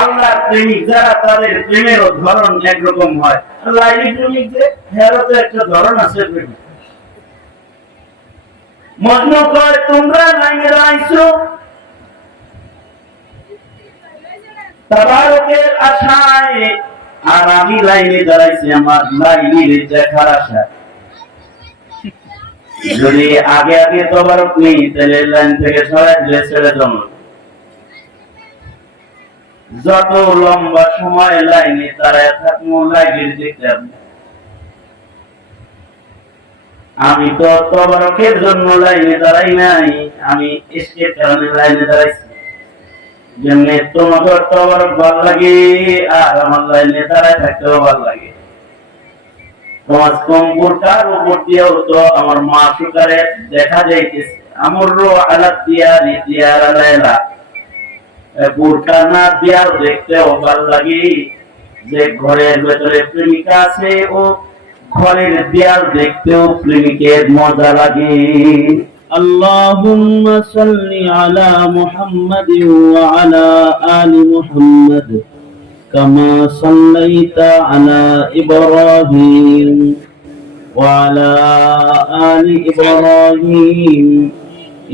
আল্লাহর প্রেমিক যারা তাদের প্রেমেরও ধরন একরকম হয়। লাইলি প্রেমিক যে হেরও তো একটা ধরন আছে প্রেমিক। মজনু কয় তোমরা লাইনে দাঁড়াইছো তাবারকের আশায়, আর আমি লাইনে দাঁড়াইছি আমার লাইলির দেখার আশায়। যদি আগে আগে তবারক নেই তাহলে লাইন থেকে সরাই দিলে ছেড়ে জমল। যত লম্বা সময় লাইনে দাঁড়ায় থাকবো লাইনের দেখতে আমি তো তবারকের জন্য লাইনে দাঁড়াই নাই, আমি এসকের কারণে লাইনে দাঁড়াইছি। যেমনি তোমাদের তবারক ভালো লাগে আর আমার লাইনে দাঁড়ায় থাকতেও ভালো লাগে। তোমার কম্পিউটার উপর দিয়েও তো আমার মা সুকারে দেখা যাইতেছে আমার আলাদ দিয়া রিদিয়ার আলাইলা বুরকা না দিয়াও দেখতেও ভালো লাগে। যে ঘরের ভেতরে প্রেমিকা আছে ও ঘরের দেয়াল দেখতেও প্রেমিকের মজা লাগে। اللهم صل على محمد وعلى آل محمد كما صليت على إبراهيم وعلى آل إبراهيم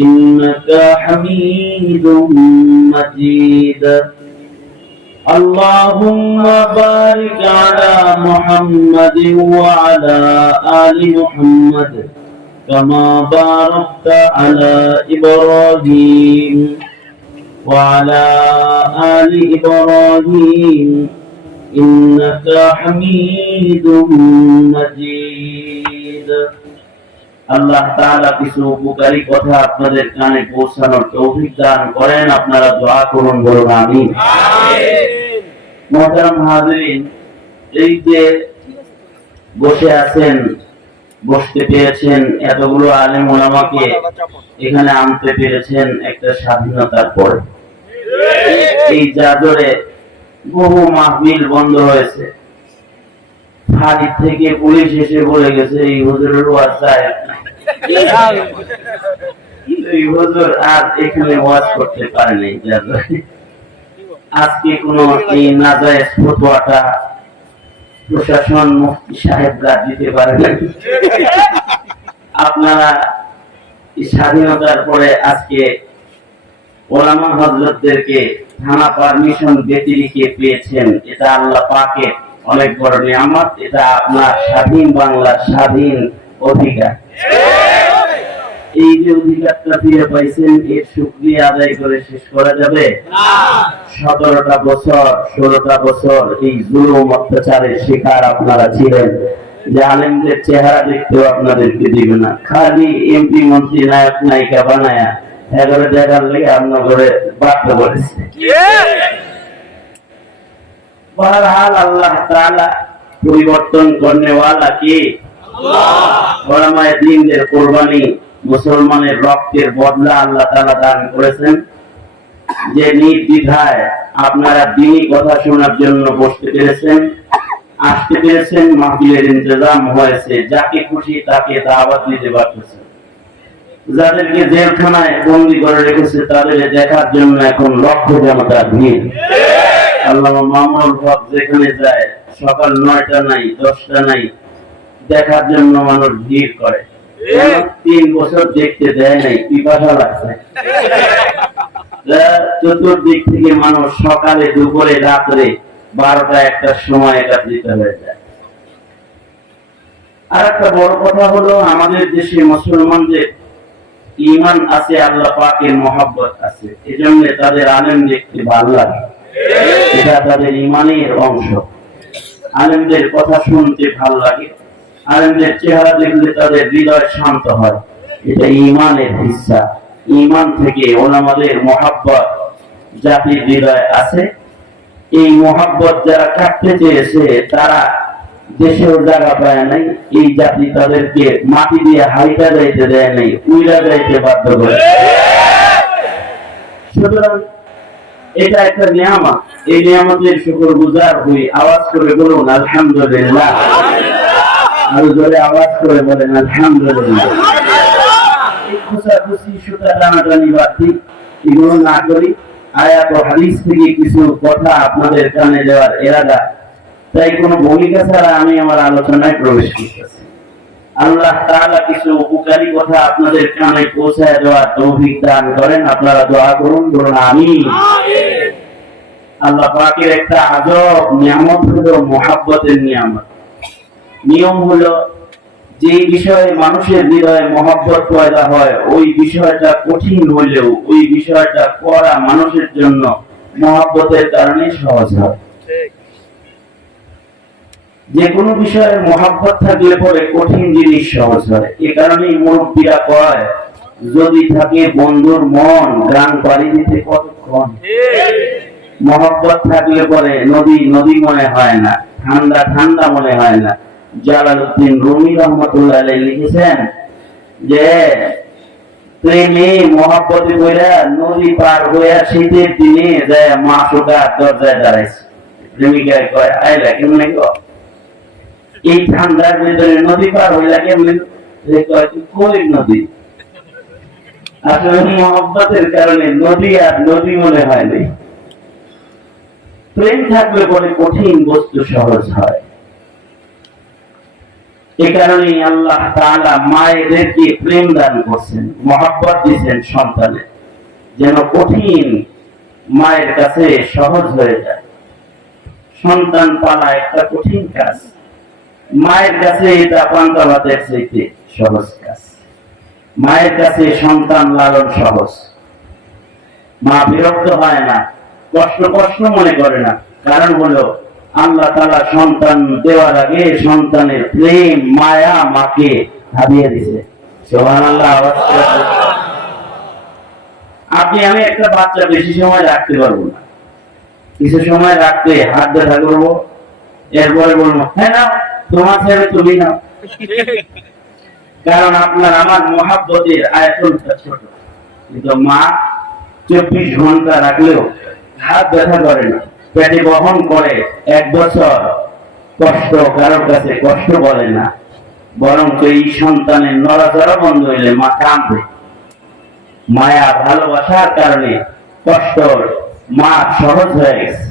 إنك حميد مجيد اللهم بارك على محمد وعلى آل محمد كما باركت على إبراهيم وعلى آل إبراهيم إنك حميد مجيد আল্লাহ তাআলা কিছু উপকারী কথা আপনাদের কানে পৌঁছানোর তৌফিক দান করেন। আপনারা দোয়া করুন, বলুন আমিন। মুহতারাম হাজিরিন, এই যে বসে আছেন, বসতে পেরেছেন, এতগুলো আলেম ওলামাকে এখানে আনতে পেরেছেন একটা স্বাধীনতার পরে। এই জাদরে বহু মাহফিল বন্ধ হয়েছে। হাজি থেকে পুলিশ এসে বলে গেছে এই হুজুরের ওয়াজ যায় না, এই হুজুর আর এখানে ওয়াজ করতে পারে নাই। আজকে কোন এই নাজায়েজ ফতোয়াটা প্রশাসন মুফতি সাহেবরা দিতে পারে না। আপনারা স্বাধীনতার পরে আজকে ওলামা হযরতদেরকে থানা পারমিশন দিতে লিখে পেয়েছেন, এটা আল্লাহ পাকের অনেক বড় নিয়ামত। এটা আপনার স্বাধীন বাংলার স্বাধীন অধিকার। এই যে অধিকারটা ফিরে পাইছেন, এর শুকরিয়া আদায় করে শেষ করা যাবে না। 17টা বছর 16টা বছর এই জুলুম অত্যাচারের শিকার আপনারা ছিলেন। যে আলেমদের চেহারা দেখতেও আপনাদেরকে দিবে না, খালি এমপি মন্ত্রী নায়ক নায়িকা বানায়া 11 জায়গার লেগে আপনার ঘরে বাধ্য করেছে। বহরহাল আল্লাহ তাআলা পরিবর্তন করনে ওয়ালা কি আল্লাহ। ওলামায়ে দ্বীনদের কুরবানি, মুসলমানের রক্তের বদলা আল্লাহ তাআলা দান করেছেন। যে নির্দ্বিধায় আপনারা দ্বীনি কথা শোনার জন্য বসতে পেরেছেন, আসতে পেরেছেন, মাহফিলের ইন্তজাম হয়েছে, যাকে খুশি তাকে দাওয়াত দিতে পারতেছেন। যাদেরকে জেলখানায় বন্দী করে রেখেছে তাদের দেখার জন্য এখন লক্ষ জনতার ভিড়। আল্লামা মামুনুল হক যেখানে যায় সকাল 9টা নাই 10টা নাই, দেখার জন্য মানুষ ভিড় করে। 3 বছর দেখতে দেয় নাই, পিপাসা লাগছে। চতুর্দিক থেকে মানুষ সকালে দুপুরে রাত্রে 12টা 1টার সময় একত্রিত হয়ে যায়। আর একটা বড় কথা হলো আমাদের দেশে মুসলমানদের ঈমান আছে, আল্লাহ পাকের মহব্বত আছে, এজন্য তাদের আলেম দেখতে ভালো লাগে। এটা তাদের ঈমানের অংশ। আলেমদের কথা শুনতে ভালো লাগে, আলেমদের চেহারা দেখলে তাদের হৃদয় শান্ত হয়, এটা ঈমানের হিস্সা। ঈমান থেকে ওলামাদের মহব্বত জাতির হৃদয়ে আছে। এই মহব্বত যারা কাটতে চেয়েছে তারা দেশেও জায়গা পায় নাই। এই জাতি তাদেরকে মাটি দিয়ে হাইটা যাইতে দেয় নাই, উইরা যাইতে বাধ্য করে। সুতরাং এটা একটা নিয়ামত। এই নিয়ামতের শুকরগুজার হই। আওয়াজ করে বলুন আলহামদুলিল্লাহ। আরো জোরে আওয়াজ করে বলেন আলহামদুলিল্লাহ। এই খোঁচাখুচি সুতা টানাটানি বাদ দিই, এগুলো না করি। আয়াত ও হাদিস থেকে কিছু কথা আপনাদের কানে দেওয়ার ইরাদা, তাই কোনো ভূমিকা ছাড়া আমি আমার আলোচনায় প্রবেশ করতেছি। আল্লাহ তাআলা কিছু উপকারী কথা আপনাদের কানে পৌঁছায় দেওয়ার তৌফিক দান করেন। আপনারা দোয়া করুন, বলুন আমিন। আল্লাহ পাকের একটা আজব নিয়ামত হলো মহাব্বতের নিয়ামত। নিয়ম হলো যে বিষয়ে মানুষের হৃদয়ে মহব্বত পয়দা হয়, ওই বিষয়টা কঠিন হলেও ওই বিষয়টা করা মানুষের জন্য মহব্বতের কারণে সহজ হয়। যে কোনো বিষয়ে মহব্বত থাকলে পরে কঠিন জিনিস সহজ হয়। এ কারণেই মুরব্বীরা কয়, যদি থাকে বন্ধুর মন, গান পাড়ি দিতে কতক্ষণ। মহব্বত থাকলে পরে নদী নদী মনে হয় না, ঠান্ডা ঠান্ডা মনে হয় না। জালালউদ্দিন রুমি রহমতুল্লাহ আলাইহি লিখেছেন যে প্রেমে মহব্বতে কইরা নদী পার হইয়া শীতের দিনে যায় মাসুকার দরজায় দাঁড়াইছে। প্রেমিকা কয়, আইলা কেমনে গো? এই ঠান্ডার ভিতরে নদী পার হইলা কেমনে? কয়, কই নদী? আসলে মহব্বতের কারণে নদী আর নদী মনে হয় নাই। প্রেম থাকলে পরে কঠিন বস্তু সহজ হয়। এ কারণে আল্লাহ তাআলা মায়েদেরকে প্রেম দান করছেন, মহব্বত দিয়েছেন সন্তানের, যেন কঠিন মায়ের কাছে সহজ হয়ে যায়। সন্তান পালা একটা কঠিন কাজ, মায়ের কাছে এটা পান্তা ভাতের চাইতে সহজ কাজ। মায়ের কাছে সন্তান লালন সহজ। মা বিরক্ত হয় না, কষ্ট কষ্ট মনে করে না। কারণ হলো আল্লাহ তাআলা সন্তান দেওয়ার আগে সন্তানের প্রেম মায়া মাকে হারিয়ে দিছে। সুবহানাল্লাহ। আপনি আমি একটা বাচ্চা বেশি সময় রাখতে পারবো না, কিছু সময় রাখতে হাত ব্যথা করবো, এরপরে বলবো হ্যাঁ না তোমার ছেলে তুমি না। কারণ আপনার আমার মহাব্বতের আয়তনটা ছোট। কিন্তু মা 24 ঘন্টা রাখলেও হাত ব্যথা করে না, পেটে বহন করে। 1 বছর কষ্ট কারোর কাছে কষ্ট বলে না, বরং এই সন্তানের নড়াচড়া বন্ধ হইলে মা কাঁদবে। মায়া ভালোবাসার কারণে কষ্ট মা সহজ হয়ে গেছে।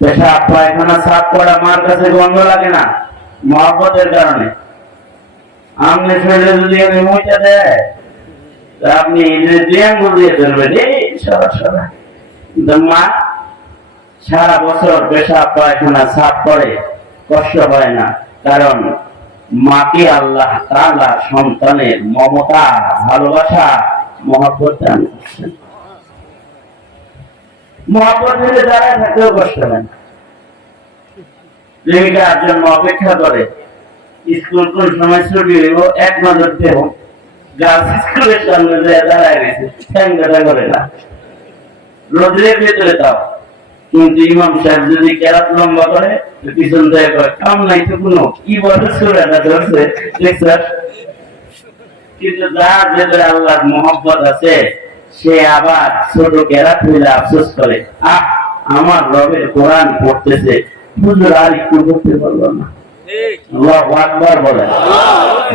পেশাব পায়খানা সাফ করা মার কাছে গন্ধ লাগে না, মহব্বতের কারণে। আমনে শরীরে যদি আমি মইটা দেয়, আপনি দুই আঙ্গুল দিয়ে চলবেন, এই সরা সরা। কিন্তু মা সারা বছর পেশাব পায়খানা সাফ করে, কষ্ট হয় না। কারণ মাকে আল্লাহ তাআলা সন্তানের মমতা, ভালোবাসা, মহব্বত দান করছেন। মহব্বত হলে দাঁড়ায় থাকতেও কষ্ট হয় না। প্রেমিকার জন্য অপেক্ষা করে, স্কুল কোন সময় ছুটি হইব এক নজর দেব, গার্লস স্কুলের সামনে দাঁড়ায় গেছে, ঠ্যাঙ্গাটা করে না, রোদ্রের ভেতরে তাও। কিন্তু ইমাম সাহেব যদি কেরাত লম্বা করে, পিছন থেকে কয় কাম নাই তো কোনো, কি বলে সুরাটা ধরছে দেখছাস। কিন্তু যার ভেতরে আল্লাহর মহব্বত আছে, সে আবার ছোট কেরাত হইলে আফসোস করে, আমার রবের কোরআন পড়তেছে, হুজুর আর একটু করতে পারলো না। আল্লাহু আকবার বলেন,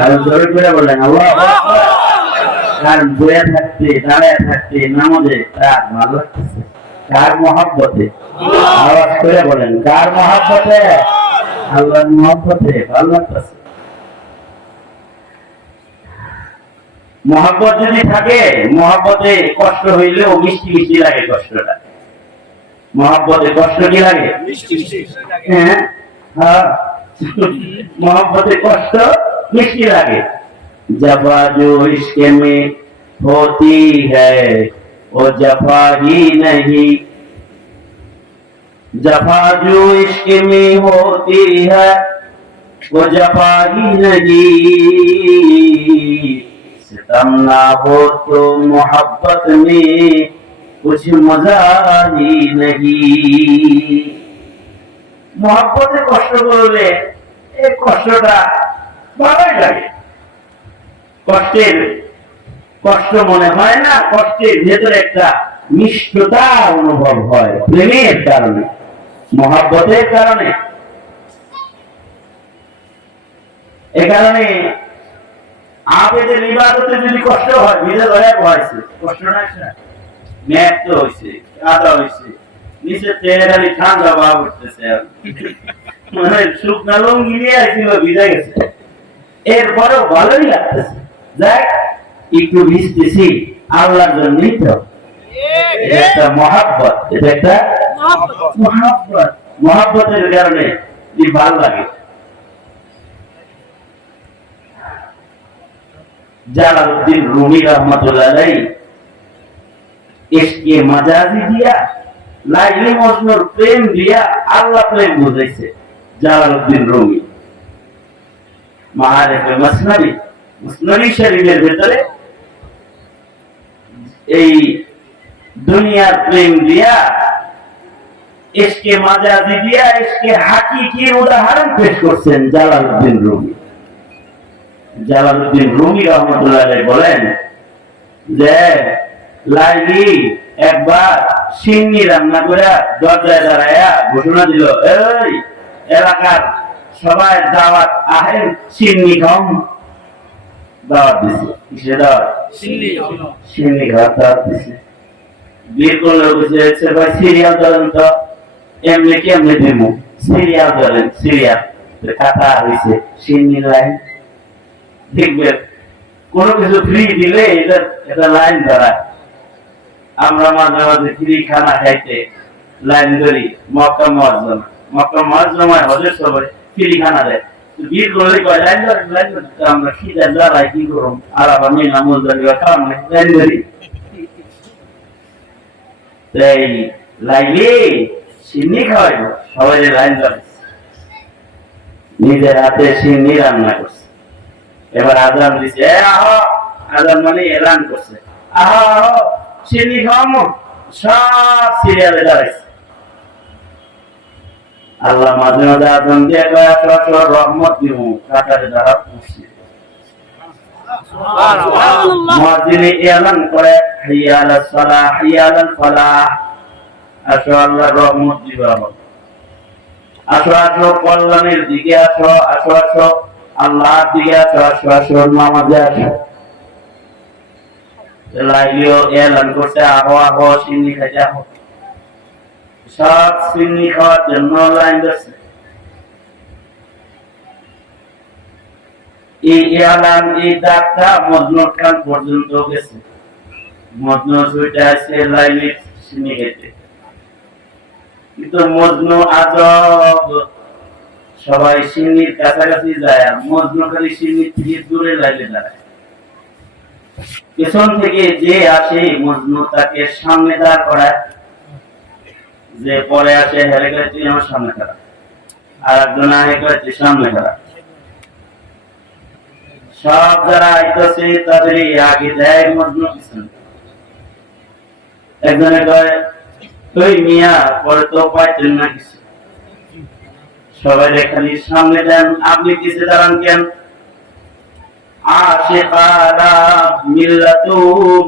আর জোরে করে বলেন আল্লাহু আকবার। কারণ বইয়া থাকতে, দাঁড়ায় থাকতে, নামাজে তার ভালো লাগতেছে। কার মহব্বতে? আওয়াজ করে বলেন, কার মহব্বতে? আল্লাহর মহব্বতে ভালো লাগতেছে। মহব্বত যদি থাকে, মহব্বতে কষ্ট হইলেও মিষ্টি মিষ্টি লাগে কষ্টটা। মহব্বতে কষ্ট কি লাগে? হ্যাঁ, मोहब्बत कष्ट किसकी लगे? जफा जो इश्क में होती है वो जफा ही नहीं, जफा जो इश्क में होती है वो जफा ही नहीं, सितम ना हो तो मोहब्बत में कुछ मजा ही नहीं। मोहब्बते कष्ट करले এই কষ্টটা ভালোই লাগে, কষ্টের কষ্ট মনে হয় না, কষ্টের ভেতরে একটা মিষ্টতা অনুভব হয় প্রেমের কারণে, মহব্বতের কারণে। এ কারণে আবেদের ইবাদতে যদি কষ্ট হয়, ভিতরে হয়ে হয়েছে কষ্ট না, ম্যাট তো হয়েছে, কাদা হয়েছে, নিচে তেরালি ঠান্ডা ভাব উঠতেছে, মানে শুকনা লুঙ্গি নিয়ে আসছিল, ভিজে গেছে। এরপরেও ভালোই লাগতেছে, দেখ একটু ভিজতেছি আল্লাহর জন্যই তো। এটা একটা মহাব্বত, এটা একটা মহাব্বত, মহাব্বতের কারণে ভালো লাগে। জালালউদ্দিন রুমি রহমতুল্লাহ আলাইহি ইশকে মাজাজি দিয়া, লাইলি মজনুর প্রেম দিয়া আল্লাহ প্রেম বুঝাইছে জালালউদ্দিন রুমি। মাআরিফে মাসনাবি, মুসনাবি শরীফের ভিতরে এই দুনিয়ার প্রেম দিয়া, ইশকে মাজাজি দিয়া ইশকে হাকিকির উদাহরণ পেশ করছেন জালালউদ্দিন রুমি। জালালউদ্দিন রুমি রহমতুল্লাহ আলাইহি বলেন যে লাইলি একবার সিন্নি রান্না করে দরজায় দাঁড়ায়া ঘোষণা দিল, এই এলাকার সবাই দাওয়াত আহেন, সিন্নি খাও। দাওয়াত দিছে, কিসে দাওয়াত? সিন্নি খাওয়ার দাওয়াত দিছে। বিয়ে করলে বুঝেছে ভাই সিরিয়াল ধরেন তো, এমনি কেমনি দিব, সিরিয়াল ধরেন, সিরিয়াল কাটা হয়েছে সিন্নি লাইন। দেখবেন কোন কিছু ফ্রি দিলে এটা লাইন ধরা। আমরা মাঝে মাঝে ফ্রি খানা খাইতে লাইন ধরি মক্কা মুআজ্জামা, মক্কা মুআজ্জামায় হজের সবাই ফ্রি খানা দেয়। বিয়ে করলে কয় লাইন ধরে, লাইন ধরে। আমরা খিদে জ্বালাই কি করুম, আর আবার মেলা মূল ধরি খাওয়ান লাইন ধরি। তাই লাইলে সিন্নি খাওয়াইব, সবাই লাইন ধরে, নিজের হাতে সিন্নি রান্না করছে। এবার আজান দিছে, আজান মানে এলান করছে, চিনি খাওয়ামো, সব সিরিয়ালে দাঁড়াইছে। আল্লাহ মাঝে মাঝে আজান দিয়ে রহমত দিব, কাটারে দ্বারা পুষছে। মুয়াজ্জিনে এলান করে, হাইয়া আলাস সালাহ, হাইয়া আলাল ফালাহ, আসো আল্লাহর রহমত দিব, আসো আসো কল্যাণের দিকে আসো, আসো আসো আল্লাহর দিকে আসো, আসো আসো নামাজে আসো। লাইলিও এলান করছে, আহো আহো সিন্নি খাইতে আহো। সব সিন্নি খাওয়ার জন্য লাইন ধরছে। এই এলান, এই ডাকটা মজনুর খান পর্যন্ত গেছে। মজনু ছুটে আসছে লাইলি সিন্নি খেতে, কিন্তু মজনু আজব, সবাই সিন্নির কাছাকাছি যায়, আর মজনু খালি সিন্নির থেকে দূরে লাইলে দাঁড়ায়। পেছন থেকে যে আসে মজনু তাকে সামনে দাঁড় করায়, যে পরে আসে হেরে গেলে তুই আমার সামনে খাড়া, আর একজন আগে গেলে সামনে খাড়া। সব যারা আইতেছে তাদের আগে দেয় মজনু পিছনে। একজনে কয়, তুই মিয়া পরে তো পাইতেন না কিছু, সবাই খালি সামনে দেন, আপনি পিছে দাঁড়ান কেন? আশিকারা মিল্লাতু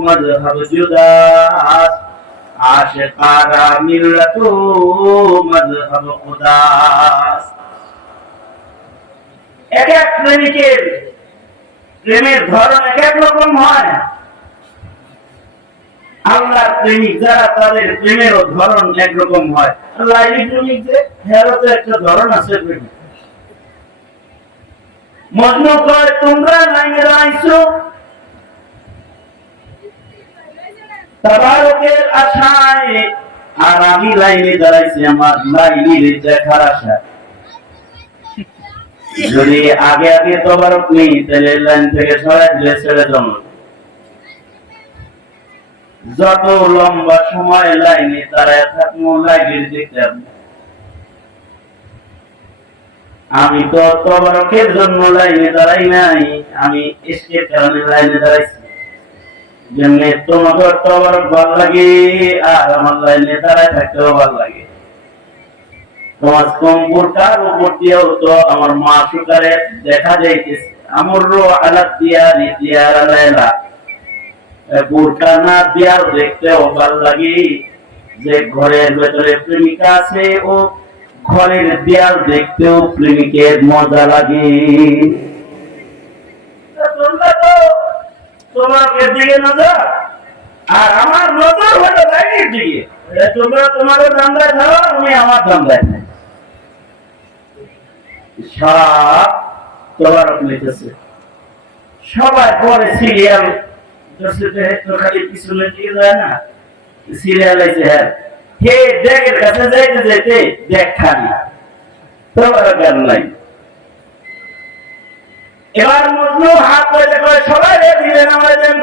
মাযহাব জুদাস, আশিকারা মিল্লাতু মাযহাব খুদাস। এক এক প্রেমিকের প্রেমের ধরন এক এক রকম হয়। আল্লাহর প্রেমিক যারা, তাদের প্রেমেরও ধরন একরকম হয়। লাইলি প্রেমিক যে, হেরও তো একটা ধরন আছে প্রেমিক। মজনু কয়, তোমরা লাইনে দাঁড়াইছো তাবারকের আশায়, আর আমি লাইনে দাঁড়াইছি আমার লাইলির দেখার আশায়। যদি আগে আগে তবারক নেই, তাহলে লাইন থেকে সরাই দিলে ছেড়ে জমা। যত লম্বা সময় লাইনে দাঁড়ায় থাকবো, লাইনের দেখতাম। আমি তো তবারকের জন্য লাইনে দাঁড়াই নাই, আমি ইশকের কারণে লাইনে দাঁড়াইছি। যেমনি তোমাকে তবারক ভালো লাগে, আর আমার লাইনে দাঁড়ায় থাকতেও ভালো লাগে। তোমার কম্পুটার উপর দিয়েও তো আমার মা সুকারে দেখা যাইতেছে, আমার রো আলাদ দিয়া দিয়ার লাইলা, বোরকা না দিয়াও দেখতেও ভালো লাগে। যে ঘরের ভেতরে প্রেমিকা আছে, ও ঘরের দেয়াল দেখতেও প্রেমিকের মজা লাগে। তোমরা তো তোমাকে দিকে নজর, আর আমার নজর হলো লাইনের দিকে। তোমরা তোমারও দান্দায় ধরো, আমি আমার দান্দায় থাকি। সব তবারক নিতেছে, সবাই পরে সিরিয়াল খালি পিছনে দিকে যায় না, সিরিয়াল আছে। হ্যাঁ, হে ডেকের কাছে যাইতে যাইতে দেখ খালি তবারক আর নাই। এবার মজনু হাত পয়সা করে সবাই দিলেন আমার দেন।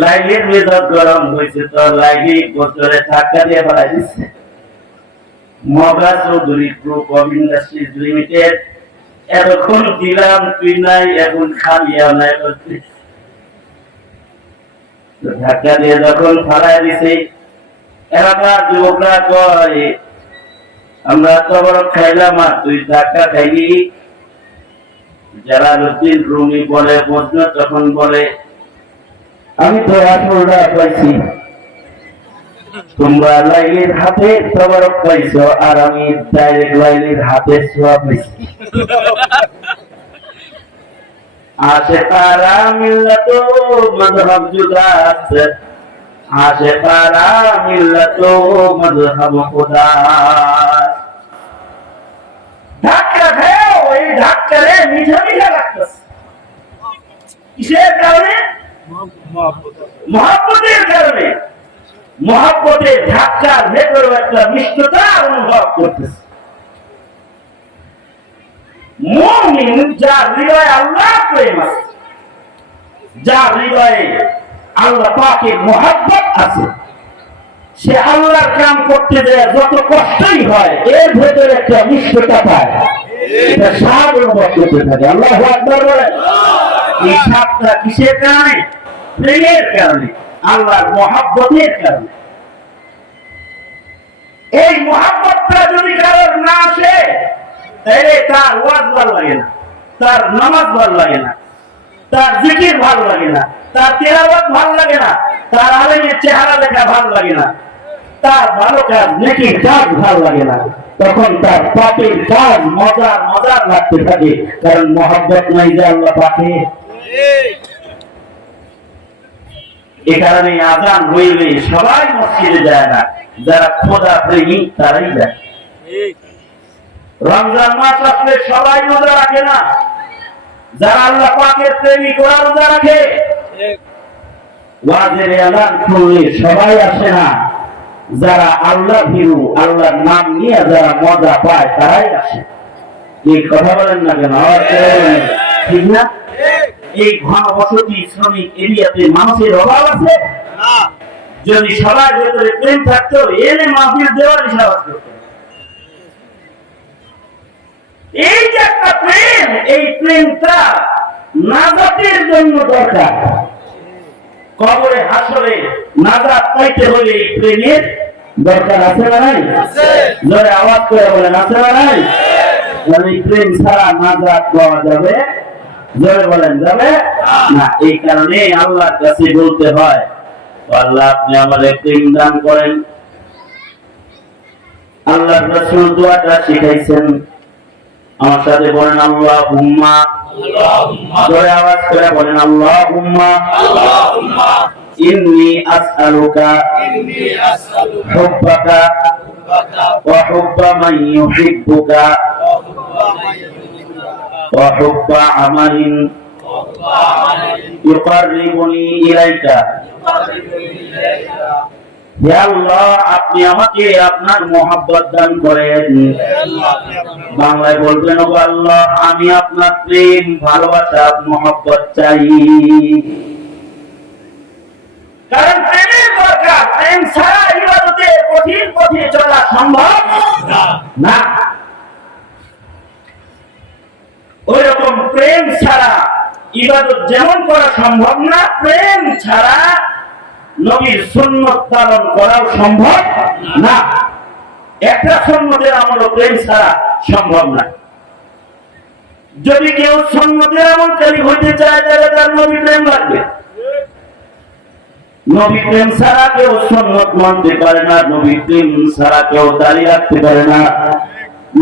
লাইনের মেজাজ গরম হয়েছে, তো লাইনে বছরে ধাক্কা দিয়ে বাড়াই দিচ্ছে। Moga Chowdhury group of industries limited, এতক্ষণ দিলাম তুই নাই, এখন খালিয়া নাই। ধাক্কা দিয়ে যখন ফালাই দিছে, এলাকার যুবকরা কয় আমরা তো বড় খাইলাম আর তুই ধাক্কা খাইলি। জালালউদ্দিন রুমি বলে, মজনু তখন বলে আমি তো আসলটা পাইছি, তোমরা লাইনের হাতে তবারক পাইছো আর আমি ডাইরেক্ট লাইনের হাতে সোয়া পাইছি। আশিকারা মিল্লাত মযহাব জুদা আছে, আশিকারা মিল্লাত মযহাব খুদা। ধাক্কা খাও, এই ধাক্কারে মিঠা মিঠা লাগতেছে। কিসের কারণে? মহব্বতের কারণে। মহব্বতের ধাক্কার ভেতরে একটা মিষ্টতা অনুভব করতেছে। মুমিন যার হৃদয়ে আল্লাহ প্রেম আছে, যার হৃদয়ে আল্লাহ পাকের মহব্বত আছে, সে আল্লাহর কাম করতে যায় যত কষ্টই হয় এর ভেতরে একটা মিষ্টতা পায়, এটা স্বাদ অনুভব করতে থাকে। আল্লাহু আকবার বলেন। এই স্বাদটা কিসের কারণে? প্রেমের কারণে, আল্লাহর মহব্বতের কারণে। এই মহব্বতটা যদি কারোর না আসে, তাহলে তার ওয়াজ ভালো লাগে না, তার নামাজ ভালো লাগে না, তার জিকির ভালো লাগে না, তার তেলাওয়াত ভালো লাগে না, তার আলেমের চেহারা দেখা ভালো লাগে না, তার ভালো কাজ নেকির কাজ ভালো লাগে না। তখন তার পাপের কাজ মজার মজার লাগতে থাকে, কারণ মহব্বত নাই যে আল্লাহ পাকে। এ কারণে আজান হইলে সবাই মসজিদে যায় না, যারা খোদা প্রেমী তারাই যায়। রমজান মাস আসলে সবাই রোজা রাখে না, যারা আল্লাহ পাকের প্রেমিক ওরা রোজা রাখে। ওয়াজের এলান শুনলে সবাই আসে না, যারা আল্লাহ ভীরু, আল্লাহর নাম নিয়ে যারা মজা পায় তারাই আসে। এই কথা বলেন না কেন? ঠিক না? এই ঘনবসতি শ্রমিক এরিয়াতে মানুষের অভাব আছে। যদি সবার ভেতরে প্রেম থাকতো, এনে মাহফিল দেওয়ার সাহস করতো। এই যে একটা প্রেম, এই প্রেমটা নাজাতের জন্য দরকার। কবরে হাসরে নাজাত পাইতে হলে এই প্রেমের দরকার আছে না নাই? জোরে আওয়াজ করে বলেন, আছে না নাই? এই প্রেম ছাড়া নাজাত পাওয়া যাবে? জোরে বলেন, যাবে না। এই কারণে আল্লাহর কাছে বলতে হয়, আল্লাহ আপনি আমাদের প্রেম দান করেন। আল্লাহর রাসূল দোয়াটা শিখাইছেন, আমার সাথে বলেন আল্লাহুম্মা। জোরে আওয়াজ করে বলেন আল্লাহুম্মা ইন্নী আসআলুকা হুব্বাকা ওয়া হুব্বা মান ইউহিব্বুকা ওয়া হুব্বা আমালিন ইউকাররিবুনি ইলাইকা। হে আল্লাহ, আপনি আমাকে আপনার মহব্বত দান করেন। বাংলায় বলবেন, ও আল্লাহ, আমি আপনার প্রেম, ভালোবাসা, মহব্বত চাই। কারণ প্রেমের দরকার। প্রেম ছাড়া ইবাদতে কঠিন পথে চলা সম্ভব না। ওই রকম প্রেম ছাড়া ইবাদত যেমন করা সম্ভব না, প্রেম ছাড়া নবীর সুন্নাত পালন করাও সম্ভব না। একটা সুন্নতের আমল প্রেম ছাড়া সম্ভব না। যদি কেউ সুন্নতের আমলকারী হইতে চায়, তাহলে তার নবী প্রেম লাগবে। নবী প্রেম ছাড়া কেউ সুন্নত মানতে পারে না, নবী প্রেম ছাড়া কেউ দাঁড়িয়ে রাখতে পারে না,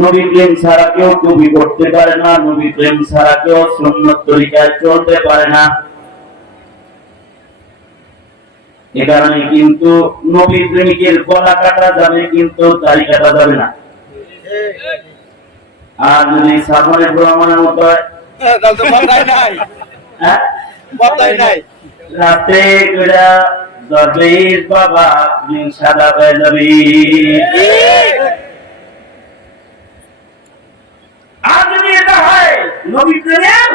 নবী প্রেম ছাড়া কেউ টুপি করতে পারে না, নবী প্রেম ছাড়া কেউ সুন্নত তরিকায় চলতে পারে না। এ কারণে কিন্তু নবী প্রেমিকের গলা কাটা যাবে, কিন্তু দাড়ি কাটা যাবে না। আর যদি সাবনের ভ্রমণের মতো হয়, রাতে করে দরবেশ বাবা দিন সাদা হয়ে যাবে। আর যদি এটা হয় নবী প্রেম,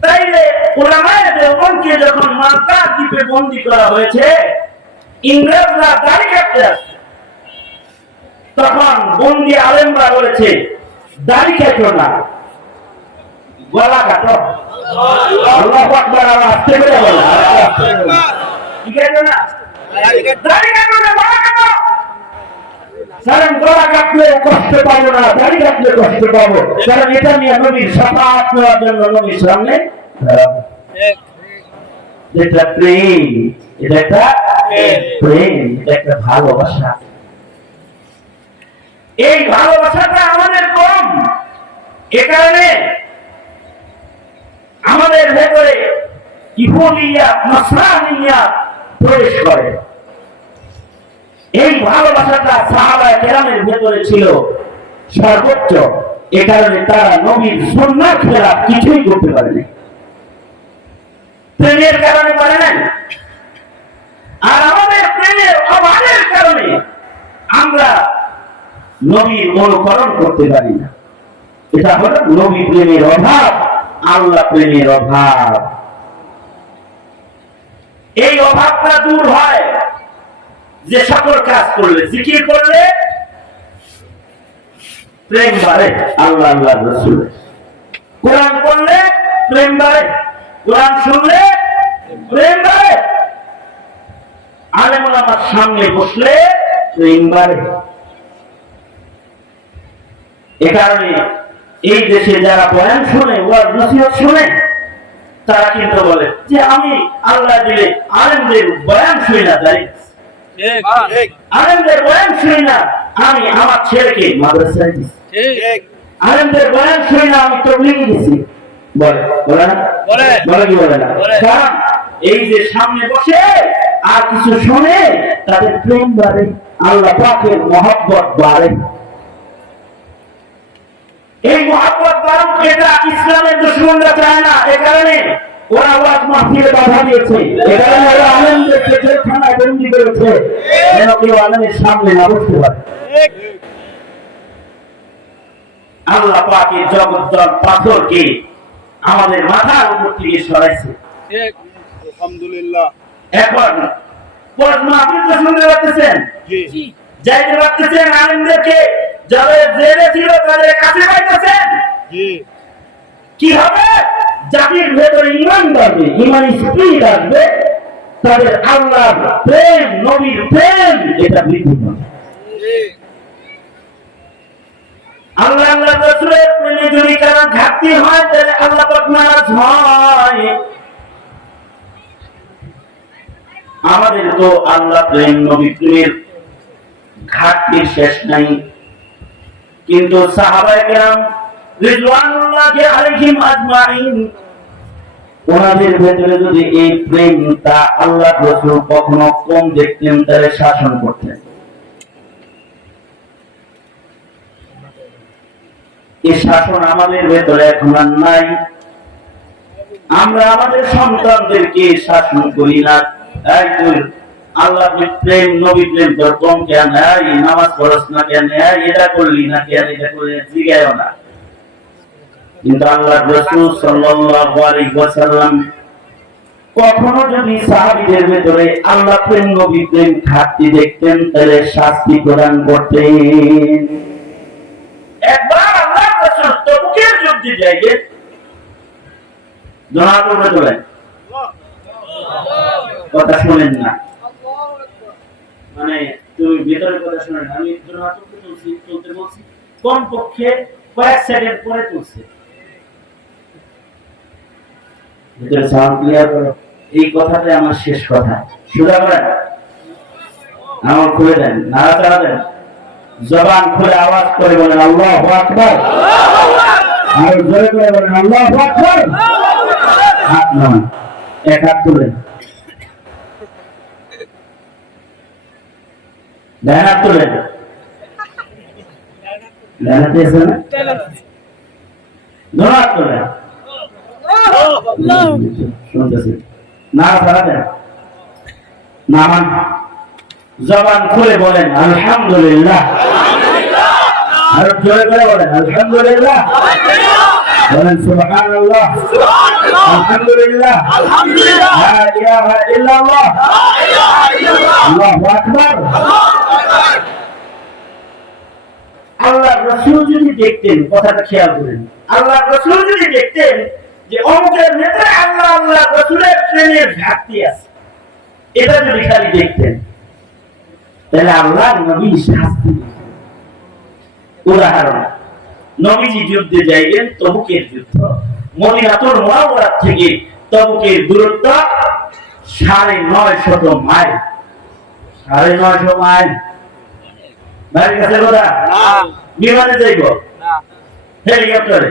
তাইলে ওলামায়ে দেওবন্দকে যখন মালটা দ্বীপে বন্দী করা হয়েছে, ইংরেজরা দাড়ি কাটতে আসে, তখন বন্দী আলেমরা বলেছে দাড়ি কাটো না, গলা কাটো। আল্লাহু আকবার, আস্তে করে বলো, কি কাটো না, দাড়ি কাটো না, গলা কাটো। কারণ গলা কাটলে কষ্ট পাবো না, দাড়ি কাটলে কষ্ট পাবো। কারণ এটা নিয়ে নবীর শাফাআত নেওয়ার জন্য নবীর সামনে যেটা প্রেম, এটা একটা প্রেম, এটা একটা ভালোবাসা। এই ভালোবাসাটা আমাদের কম, এ কারণে আমাদের ভেতরে ইহুদিয়াত নাসরানিয়াত প্রবেশ করে। এই ভালোবাসাটা সাহাবায়ে কেরামের ভেতরে ছিল সর্বোচ্চ, এ কারণে তারা নবীর সুন্নাত খেলাফ কিছুই করতে পারেনি, প্রেমের কারণে পারে নাই। আর আমাদের প্রেমের অভাবের কারণে আমরা নবীর অনুকরণ করতে পারি না। এটা হলো নবী প্রেমের অভাব, আল্লাহ প্রেমের অভাব। এই অভাবটা দূর হয় যে সকল কাজ করলে, জিকির করলে প্রেম বাড়ে, আল্লাহ আল্লাহ রাসূল, কোরআন পড়লে প্রেম বাড়ে, কোরআন শুনলে প্রেম বাড়ে, আলেম ওলামার সামনে বসলে প্রেম বাড়ে। এ কারণে এই দেশে যারা বয়ান শুনে, ওয়াজ নসিহত শুনে, তারা কিন্তু বলে যে আমি আল্লাহ দিলে আলেমদের বয়ান শুনি না, তাই আলেমদের বয়ান শুনি না, আমি আমার ছেলেকে মাদ্রাসায় দিচ্ছি, আলেমদের বয়ান শুনি না, আমি তাবলীগে দিচ্ছি, বলে বলে না, বলে কি বলে না? কারণ এই যে সামনে বসে আর কিছু শুনে তাদের প্রেম বাড়ে, আল্লাহ পাকের মহব্বত বাড়ে। এই মহব্বত বাড়ুক, এটা ইসলামের দুশমনরা চায় না। এ কারণে ওরা ওয়াজ মাহফিলে বাধা দিয়েছে, এ কারণে ওরা আলেমদেরকে জেলখানায় বন্দী করেছে, যেন কেউ আলেমের সামনে না বসতে পারে। আল্লাহ পাকের জগদ্দল পাথরকে আমাদের মাথার উপর থেকে সরাইছে। আলহামদুলিল্লাহ। এখন মাহফিল তো শুনতে পাচ্ছেন, যাইতে পারতেছেন, আলেমদেরকে যাদের জেলে ছিল তাদের কাছে পাইতেছেন। কি হবে? জাতির ভেতরে ঈমান বাড়বে, ঈমান স্পিরিট আসবে, তাদের আল্লাহর প্রেম, নবীর প্রেম এটা বৃদ্ধি পাবে। আল্লাহ আল্লাহ রাসূলের প্রেমে যদি কারো ঘাটতি হয়, তাহলে আল্লাহ পাক নারাজ হয়। আমাদের তো আল্লাহ প্রেম, নবী প্রেমের ঘাটতির শেষ নাই, কিন্তু সাহাবায়ে কেরাম রিজওয়ানুল্লাহি আলাইহিম আজমাইন, ওনাদের ভেতরে যদি এই প্রেমটা আল্লাহ রাসূল কখনো কম দেখতেন, তাহলে শাসন করতেন। এই শাসন আমাদের ভেতরে এখন আর নাই। আমরা আমাদের সন্তানদেরকে শাসন করি না, তাই আল্লাহ প্রেম, নবী প্রেম তোর কম কেন, নামাজ পড়স না কেন, এটা করলি না কেন, এটা করলি না, জিজ্ঞাসা না। কিন্তু আল্লাহ রাসূল সাল্লাল্লাহু আলাইহি ওয়াসাল্লাম কখনো যদি সাহাবীদের ভেতরে আল্লাহ প্রেম, নবী প্রেম ঘাটতি দেখতেন, তাহলে শাস্তি প্রদান করতেন। একবার আল্লাহ রাসূল তবুকের যুদ্ধে যাইয়ে জনাব বলেন, কথা শুনেন না, মানে তুমি ভিতরে কথা শুনেন, আমি জনাব চলতে বলছি, কমপক্ষে কয়েক সেকেন্ড পরে তুলছে। এই কথাটাই আমার শেষ কথা। সুদা করেন, আমার খুলে দেন, নাড়াচাড়া দেন, জবান খুলে আওয়াজ করে বলেন আল্লাহু আকবার, আর জোরে করে বলেন আল্লাহু আকবার। হাত নামান, এক হাত তুলেন, ডায়নার তোলেন, ডায়নাতে আছে না, ধরা তোলেন, শুনতেছি না সারা দেন, নামান জবান খুলে বলেন আলহামদুলিল্লাহ, আর জোরে করে বলেন আলহামদুলিল্লাহ, বলেন সুবহানাল্লাহ, আলহামদুলিল্লাহ, লা ইলাহা ইল্লাল্লাহ, আল্লাহু আকবার। আল্লাহর রাসূল যদি দেখতেন, কথাটা খেয়াল করেন, আল্লাহর রাসূল যদি দেখতেন যে অমুকের নেতায় আল্লাহ আল্লাহ রাসূলের প্রেমের ঘাটতি আছে, এটা যদি খালি দেখতেন, তাহলে আল্লাহ নবী শাস্তি দিতেন। উদাহরণ, নবীজি যুদ্ধে যাইবেন, তবুকের যুদ্ধ, মদিনাতুল মুনাওয়ারা থেকে তবুকের দূরত্ব 950 মাইল। 950 মাইল বাড়ির কাছে কথা, বিমানে যাইব, হেলিকপ্টারে,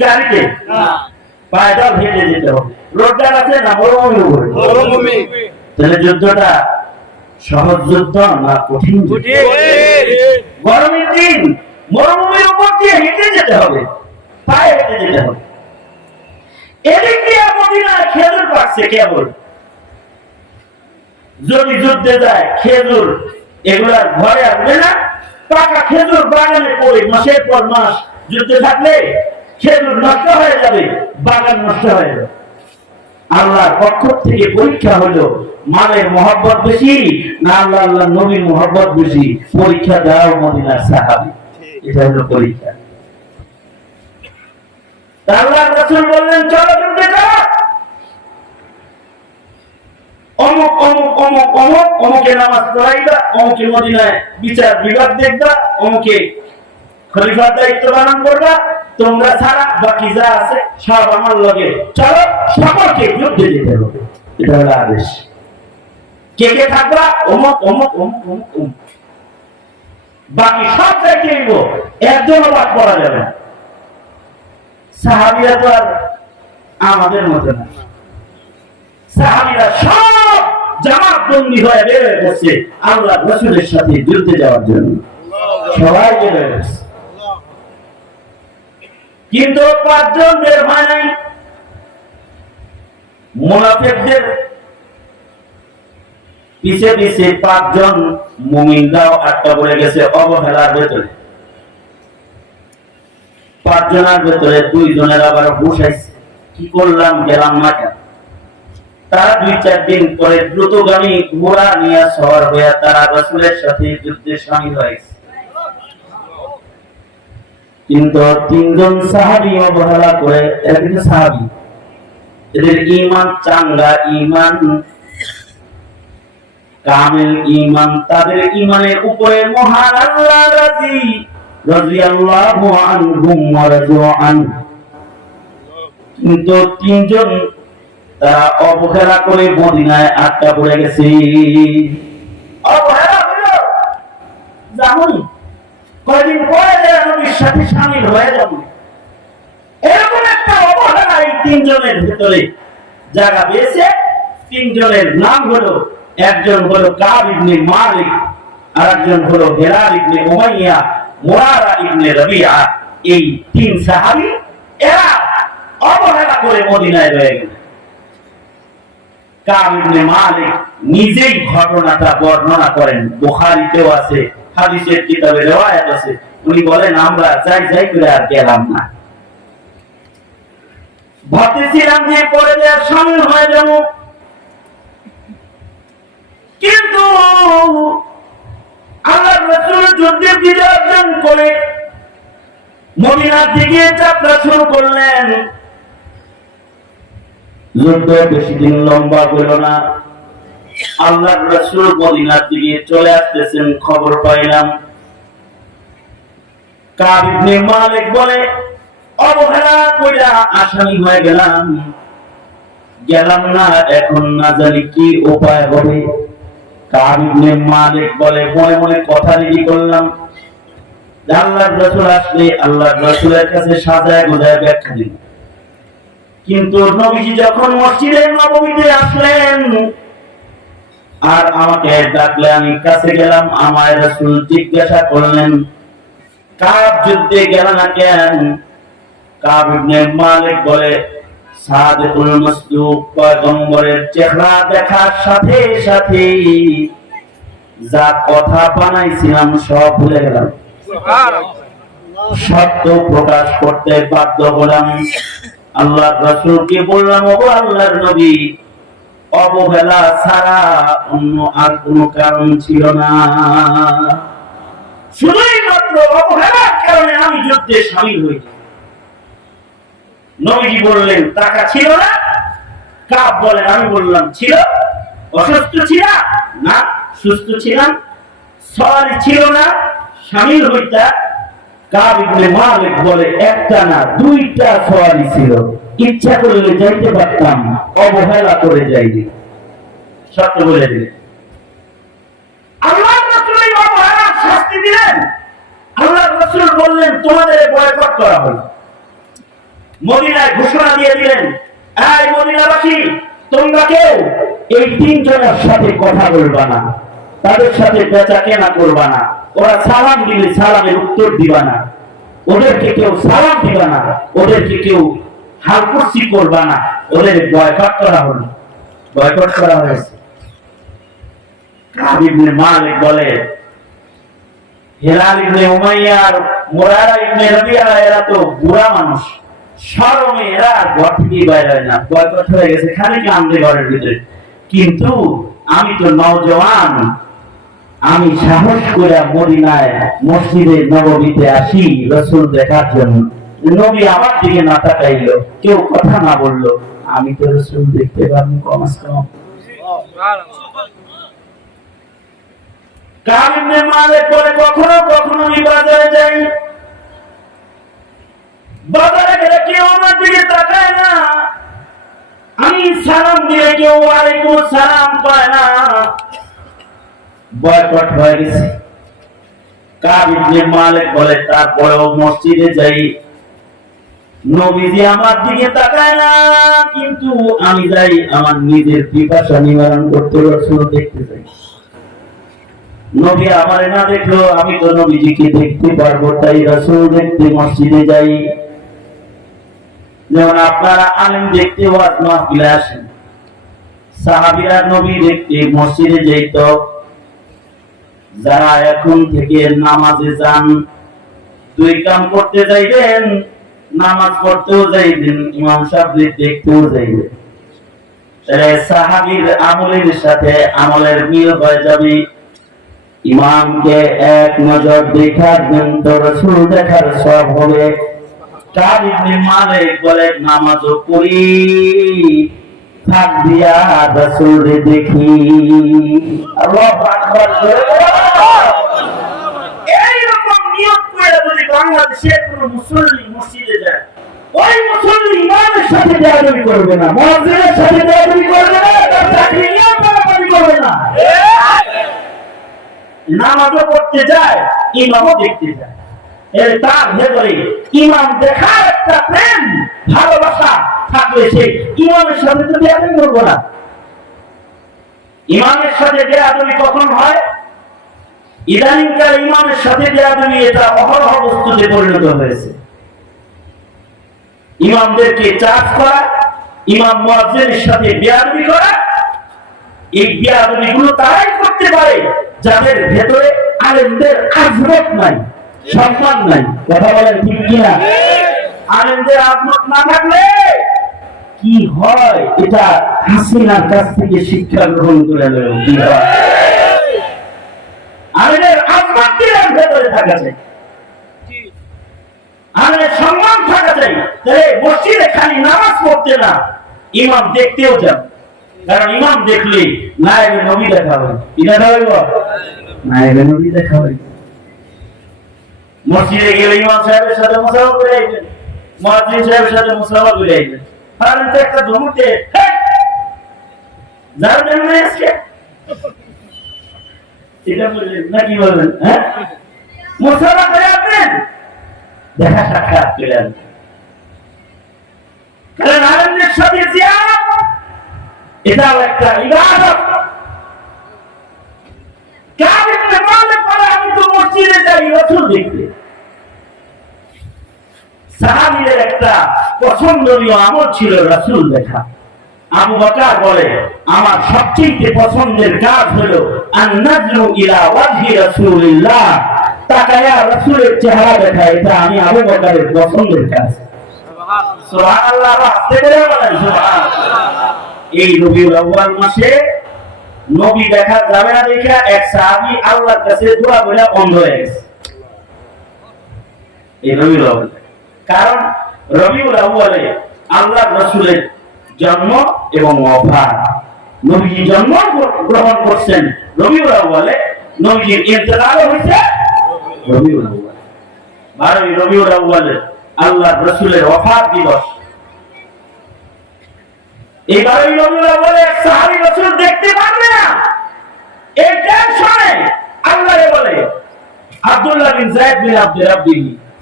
গাড়িতে, পায়দল হেঁটে যেতে হবে, রোডটা আছে না মরুভূমির উপরে, তাহলে যুদ্ধটা সহজ যুদ্ধ না কঠিন যুদ্ধ? গরমের দিন মরুভূমির উপর দিয়ে হেঁটে যেতে হবে, পায়ে হেঁটে যেতে হবে। এদিক দিয়ে মদিনায় খেজুর পাকছে কেবল, যদি যুদ্ধে যায় খেজুর এগুলার ঘরে আসবে না, পাকা খেজুর বাগানে পড়ে মাসের পর মাস যুদ্ধে থাকলে খেজুর নষ্ট হয়ে যাবে, বাগান নষ্ট হয়ে যাবে। আল্লাহর পক্ষ থেকে পরীক্ষা হলো মালের মহব্বত বেশি না আল্লাহ আল্লাহ নবীর মহব্বত বেশি, পরীক্ষা দাও মদিনার সাহাবী। এটা হলো পরীক্ষা। আল্লাহর রাসূল বললেন চলো যুদ্ধে যাও, অমুক অমুক অমুক অমুক অমুকে নামাজ পড়াইবা, অমুকে মদিনায় বিচার বিভাগ দেখবা, অমুকে খলিফার দায়িত্ব পালন করবা, তোমরা ছাড়া বাকি যা আছে সব আমার লগে, চলো সকলকে যুদ্ধে যেতে হবে। এটা হলো আদেশ। কে কে থাকবা? অমুক অমুক অমুক অমুক অমুক, বাকি সব চাইতে নিব, একজনও বাদ পড়া যাবে না। সাহাবীরা তো আর আমাদের মতো না, সাহাবীরা সব জামাত বন্দী হয়ে বের হয়ে পড়ছে আল্লাহ রাসূলের সাথে যুদ্ধে যাওয়ার জন্য, সবাই বের হয়ে পড়ছে। কিন্তু 5 জন বের হয় নাই। মুনাফিকদের পিছে পিছে 5 জন মুমিনরাও আটকা পড়ে গেছে অবহেলার ভেতরে। 5 জনের ভেতরে 2 জনের আবার হুঁশ আইছে, কি করলাম গেলাম না কেন। তারা 2-4 দিন পরে দ্রুতগামী ঘোড়া নিয়ে সওয়ার হয়ে তারা রাসূলের সাথে যুদ্ধে শামিল হয়েছে। কিন্তু 3 জন সাহাবী অবহেলা করে, এরা কিন্তু সাহাবী, এদের ঈমান চাঙ্গা, ঈমান কামিল ঈমান, তাদের ঈমানের উপরে মহান আল্লাহ রাজি, রাদিয়াল্লাহু আনহুম ওয়া রাদু আন। কিন্তু 3 জন তারা অবহেলা করে মদিনায় আটকা পড়ে গেছে। অবহেলা হলো যেমন কয়েকদিন পরে যারা নবীর সাথে শামিল হয়ে যাবে, এরকম একটা অবহেলা এই 3 জনের ভিতরে জায়গা পেয়েছে। 3 জনের নাম হলো, একজন হলো কাব ইবনে মালিক, আর একজন হলো হিলাল ইবনে উমাইয়া, মুরারা ইবনে রাবিআ। এই 3 সাহাবী এরা অবহেলা করে মদিনায় রয়ে গেল। কাব ইবনে মালিক নিজেই ঘটনাটা বর্ণনা করেন, বুখারীতেও আছে, হাদিসের কিতাবে রওয়ায়াত আছে। উনি বলেন আমরা যাই যাই করে আর গেলাম না, ভাবতেছিলাম যে পরে যে শামিল হয়ে যাব, কিন্তু আল্লাহর রাসূল যুদ্ধের বিজয় অর্জন করে মদিনার দিকে যাত্রা শুরু করলেন। যুদ্ধ বেশি দিন লম্বা হল না, আল্লাহর রাসূল মদিনার দিকে চলে আসতেছেন, খবর পাইলাম। কাব ইবনে মালিক বলে অবহেলা কইরা আসামি হয়ে গেলাম না, এখন না জানি কি উপায় হবে। কাব ইবনে মালিক বলে মনে মনে কথা রেডি করলাম, আল্লাহর রাসূল আসলে আল্লাহর রাসূলের কাছে সাজায় গোজায় ব্যাখ্যা দিব। কিন্তু নবীজি যখন মসজিদে নববীতে আসলেন, আর আমাকে ডাকলে আমি কাছে গেলাম। আমার রাসূল জিজ্ঞাসা করলেন, কাব যুদ্ধে গেল না কেন? কাব ইবনে মালিক বলে, সাদিকুল মাসদুক পয়গম্বরের চেহারা দেখার সাথে সাথে যা কথা বানাইছিলাম সব ভুলে গেলাম। সত্য প্রকাশ করতে বাধ্য হলাম। আল্লাহর রাসূলকে বললাম, ওগো আল্লাহর নবী, অবহেলা ছাড়া অন্য আর কোনো কারণ ছিল না, শুধুই মাত্র অবহেলার কারণে আমি যুদ্ধে শামিল হয়েছি। নবীজি বললেন, টাকা ছিল না? কাব বলেন, আমি বললাম ছিল। অসুস্থ ছিলাম না? সুস্থ ছিলাম। সওয়ারি ছিল না? শামিল হইতা। কাব ইবনে মালিক বলে, একটা না দুইটা সওয়ারি ছিল, ইচ্ছা করলে যাইতে পারতাম, অবহেলা করে যাইনি। সত্য বলে দিলেন। আল্লাহর রাসূল এই অবহেলার শাস্তি দিলেন। আল্লাহর রাসূল বললেন, তোমাদের বয়কট করা হলো। মদিনায় ঘোষণা দিয়ে দিলেন, এই মদিনাবাসী, তোমরা কেউ এই তিনজনের সাথে কথা বলবা না, তাদের সাথে বেচা কেনা করবা না, ওরা সালাম দিলে সালামের উত্তর দিবা না, ওদেরকে কেউ সালাম দিবা না, ওদেরকে কেউ হালকুরসি করবা না। ওদের বয়কট করা হলো। বয়কট করা হয়েছে। কাব ইবনে মালিক বলে, হিলাল ইবনে উমাইয়া আর মুরারা ইবনে রাবিয়া এরা তো বুড়া মানুষ, শরমে এরা ঘর থেকে বাইরে হয় না, বয়কট হয়ে গেছে, খালি কান্দে ঘরের ভিতরে। কিন্তু আমি তো নওজওয়ান, আমি সাহস করে মদিনায় মসজিদে নববীতে আসি রাসূল দেখার জন্য। নবী আমার দিকে না তাকাইলো, কেউ কথা না বললো, আমি তো রাসূল দেখতে পারবো কমস কম। কাব ইবনে মালিক বলে, কখনো কখনো আমি বাজারে যাই, বাজারে গেলে কেউ আমার দিকে তাকায় না, আমি সালাম দিয়ে কেউ ওয়ালাইকুম সালাম কয় না। বয়কট হয়ে গেছে। কাব ইবনে মালিক বলে, তারপরেও মসজিদে যাই, নবীজি আমার দিকে তাকায় না, কিন্তু আমি যাই আমার নিজের পিপাসা নিবারণ করতে, রাসূল দেখতে যাই। নবী আমারে না দেখলো, আমি তো নবীজিকে দেখতে পারবো, তাই রাসূল দেখতে মসজিদে যাই। যেমন আপনারা আলেম দেখতে ওয়াজ মাহফিলে আসেন, সাহাবীরা নবী দেখতে মসজিদে যেত। যারা এখন থেকে নামাজে যান, দুই কাম করতে যাইবেন, নামাজ পড়তেও যাইবেন, ইমাম সাহেব দেখতেও যাইবেন। তাহলে সাহাবীর আমলের সাথে আমলের মিল হয়ে যাবে। ইমামকে এক নজর দেখার জন্য রাসূল দেখার সব হবে। কাব ইবনে মালিক বলে, নামাজও পড়ি, থাক দিয়া রাসূলকে দেখি। আল্লাহু আকবার। এইরকম নিয়ত করে যদি বাংলাদেশের কোন মুসল্লি মসজিদে যায়, ওই মুসল্লি ইমামের সাথে বেয়াদবি করবে না, মুয়াজ্জিনের সাথে বেয়াদবি করবে না, তার চাকরি নিয়েও বেয়াদবি করবে না। নামাজও পড়তে যায়, ইমামও দেখতে যায়। এর তার ভেতরে ইমাম দেখার একটা প্রেম ভালোবাসা থাকলে সে ইমামের সাথে তো বেয়াদবি করবে না। ইমামের সাথে বেয়াদবি কখন হয়? ইদানিংকার ইমামের সাথে বেয়াদবি এটা অহরহ বস্তুতে পরিণত হয়েছে। ইমামদেরকে চার্জ করা, ইমাম মুয়াজ্জিনের সাথে বেয়াদবি করা, এই বেয়াদবি গুলো তারাই করতে পারে যাদের ভেতরে আলেমদের আজমত নাই, সম্মান নাই। কথা বলেন ঠিক কিনা? আলেমদের আজমত না থাকলে কি হয়, এটা হাসিনার কাছ থেকে শিক্ষা গ্রহণ করে নেব। কি হয়? আলেমের আজমত দিলেন ভেতরে থাকা চাই, আলেমের সম্মান থাকা চাই। তাহলে মসজিদে খালি নামাজ পড়তে না, ইমাম দেখতেও যান। কারণ ইমাম দেখলে নায়েবে নবী দেখা হয়। কি দেখা হইব? নায়েবে নবী দেখা হয়। মসজিদে গেলে ইমাম সাহেবের সাথে মুসাফা করে আইবেন, মুয়াজ্জিন সাহেবের সাথে মুসাফা করে আইবেন। আর এটা একটা ধমকে যার জন্য আজকে এটা বললেন না, কি বলবেন? হ্যাঁ, মুসাফা করে আসবেন, দেখা সাক্ষাৎ পেলেন। কারণ আলেমদের সাথে জিয়ারত এটাও একটা ইবাদত। যাই রাসূল দেখতে। সাহাবীদের একটা পছন্দনীয় আমল ছিল রাসূল দেখা। আবু বকর বলে, আমার সবচেয়ে পছন্দের কাজ হলো আন-নাজরু ইলা ওয়াজহি রাসূলিল্লাহ, তাকায়া রাসূলের চেহারা দেখা। এটা আমি আবু বকরের পছন্দের কাজ। সুবহানাল্লাহ, আসতে বলে বলেন সুবহানাল্লাহ। এই রবিউল আউয়াল মাসে নবী দেখা যাবে না দেখা এক সাহাবী আল্লাহর কাছে দোয়া করে অন্ধ হয়ে গেছে। এই রবিউল আউয়াল, কারণ রবিউল আউয়ালে আল্লাহর রাসূলের জন্ম এবং ওফাত। নবী জন্ম গ্রহণ করছেন রবিউল আউয়ালে, নবীর ইন্তেকাল হয়েছে রবিউল আউয়ালে। 12 রবিউল আউয়ালে আল্লাহর রাসূলের ওফাত দিবস। এই 12 রবিউল আউয়ালে এক সাহাবী রাসূল দেখতে পারবে না, এই টেনশনে আল্লাহরে বলে, আব্দুল্লাহ বিন যায়েদ বিন আব্দুর রাব্বি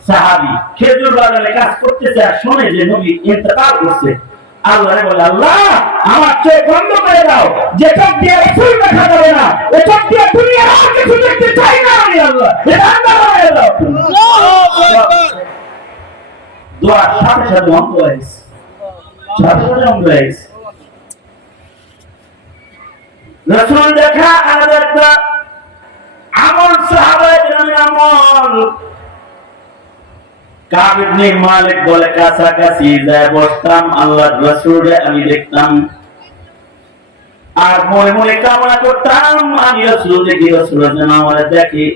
সাহাবী খেজুর বাগানে কাজ করতেছে আর শুনে যে নবী ইন্তেকাল করছে। আল্লাহরে বলে, আল্লাহ আমার চোখ বন্ধ করে দাও, যে চোখ দিয়ে রাসূল দেখা যাবে না, ওই চোখ দিয়ে দুনিয়ার আর কিছু দেখতে চাই না আমি। আল্লাহ এটা আল্লাহ করে দাও। দোয়ার সাথে সাথে অন্ধ হয়ে গেছে, সাথে সাথে অন্ধ হয়ে গেছে। রাসূল দেখা আলাদা একটা আমল, সাহাবায়ে কেরামের আমল। কাব ইবনে মালিক বলে, কাছাকাছি যায় বসতাম, আল্লাহর রাসূলকে আমি দেখতাম আর মনে মনে কামনা করতাম আমি রাসূল দেখি, রাসূল যেন আমারে দেখে।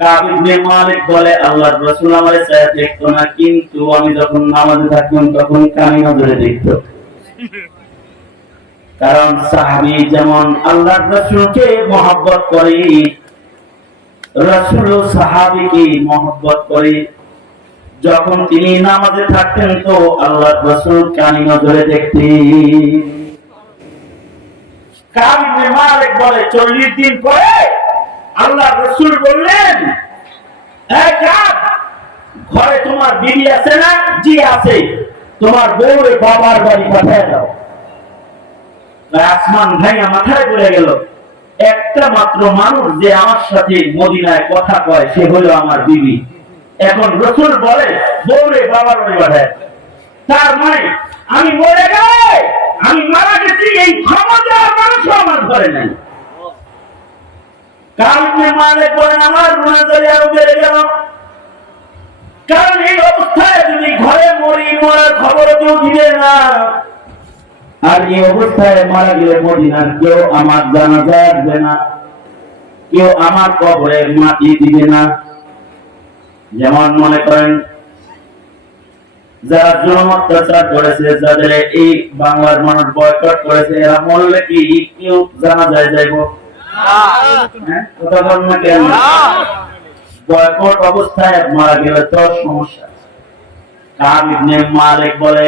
কাব ইবনে মালিক বলে, আল্লাহর রাসূল আমারে চায় দেখতো না, কিন্তু আমি যখন নামাজে থাকতাম তখন কানে নজরে দেখতো। কারণ সাহাবী যেমন আল্লাহর রাসূলকে মহব্বত করে, রাসূলও সাহাবীকে মহব্বত করে। যখন তিনি নামাজে থাকতেন তো আল্লাহর রাসূল কানে নজরে দেখতেন। কাব ইবনে মালিক বলে, 40 দিন পরে আল্লাহর রাসূল বললেন, এই কাব, ঘরে তোমার বিবি আছে না? জি আছে। তোমার বউরে বাবার বাড়ি পাঠিয়ে দাও। আসমান ভাইয়া মাথায় পড়ে গেল, একটা মাত্র মানুষ যে আমার সাথে মদিনায় কথা কয় সে হলো আমার বিবি। এখন রাসূল বলে বউরে বাবার বাড়ি পাঠায়। তার মানে আমি মরে গেলে, আমি মারা গেছি, এই ক্ষমতা মানুষ আমার ঘরে নাই। কালকে মারে পড়েন, আমার রোনাজারি আরো বেড়ে গেল। কারণ এই অবস্থায় যদি ঘরে মরি, মরার খবর কেউ দিবে না। আর এই অবস্থায় মারা গেলে মদিনার কেউ আমার জানাজা আসবে না, কেউ আমার কবরে মাটি দিবে না। যেমন মনে করেন যারা জুলুম অত্যাচার করেছে, যাদের এই বাংলার মানুষ বয়কট করেছে, এরা মরলে কি কেউ জানাজায় যাইব? কথা বলেন না কেন? বয়কট অবস্থায় মারা গেলে তো সমস্যা। কাব ইবনে মালিক বলে,